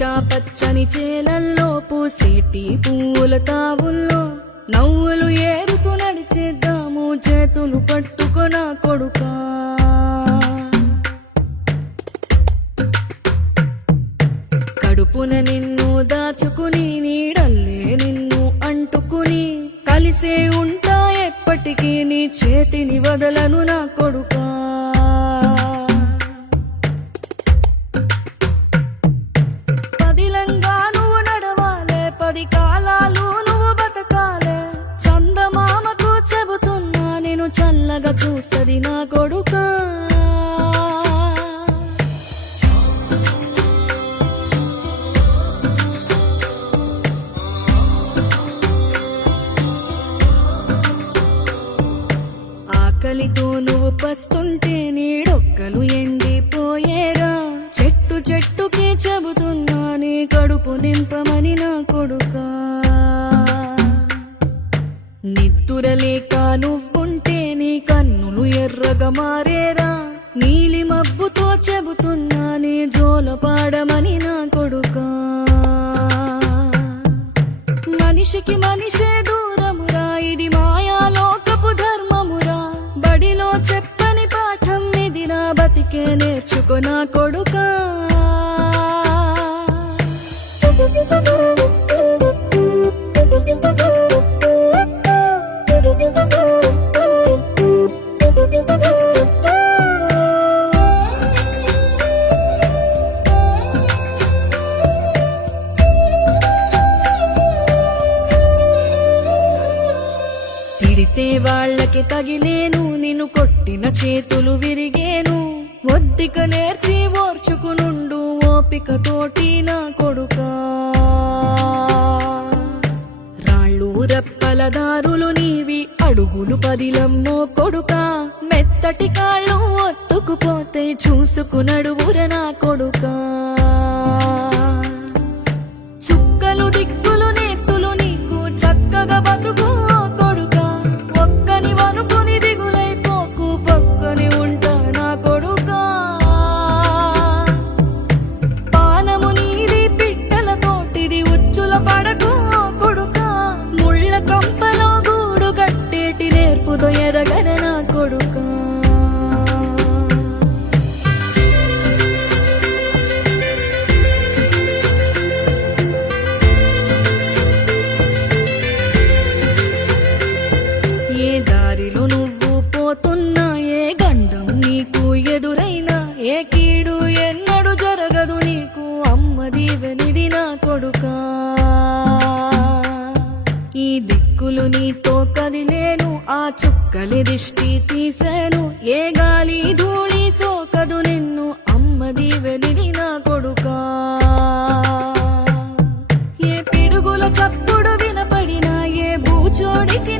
పచ్చా పచ్చని చేలల్లో పూసేటి పూల తావుల్లో నవ్వులు ఏరుతూ నడిచేద్దాము చేతులు పట్టుకొన కొడుకా. కడుపున నిన్ను దాచుకుని నీడల్లే నిన్ను అంటుకుని కలిసే ఉంటా ఎప్పటికీ నీ చేతిని వదలను నా కొడుకా. పదిలంగా నువ్వు నడవాలే, 10 కాలాలు నువ్వు బతకాలే. చందమామకు చెబుతున్నా నేను చల్లగా చూస్తది నా కొడుకా. ఆకలితో నువ్వు పస్తుంటే నీడొక్కలు ఎండిపోయేరా. చెట్టు చెట్టుకే చెబుతున్నా నీ కడుపు నింపమని నా కొడుకా. నిద్దురలేక నువ్వుంటే నీ కన్నులు ఎర్రగా మారేరా. నీలి మబ్బుతో చెబుతున్నా నీ జోల పాడమని నా కొడుకా. మనిషికి మనిషే దూరమురా, ఇది మాయాలోకపు ధర్మమురా. బడిలో చెప్పని పాఠం నిదిరా, బతికే నేర్చుకో నా కొడుకా. తిడితే వాళ్ళకి తగిలేను, నిన్ను కొట్టిన చేతులు విరిగేను. ఒద్దిక నేర్చి ఓర్చుకునుండు ఓపికతోటి నా కొడుకా. రాళ్ళు రెప్పల దారులు నీవి, అడుగులు పదిలమ్మో కొడుకా. మెత్తటి కాళ్ళు ఒత్తుకుపోతే చూసుకునడువుర నా కొడుకా. చుక్కలు దిక్కులు నేస్తులు నీకు చక్కగా బతుకు కొడుకా. ఒక్కని వనుకుని దిగులైపోకు, పక్కని ఉంటా నా కొడుకా. పానము నీది పిట్టల తోటిది, ఉచ్చుల పడకు కొడుకా. ముళ్ళ కంపలో గూడు కట్టేటి నేర్పుతో ఎదగన నా కొడుకా. ఏ దారిలో నువ్వు పోతున్నా, ఏ గండం నీకు ఎదురైనా, ఏ కీడు ఎన్నడు జరగదు నీకు అమ్మ దీవెనిది నా కొడుకా. ఈ దిక్కులు నీతో కదిలేను, ఆ చుక్కలి దిష్టి తీసేను. ఏ గాలి ధూళి సోకదు నిన్ను అమ్మ దీవెనిది నా కొడుకా. ఏ పిడుగుల చప్పుడు వినపడినా, ఏ భూచోడికి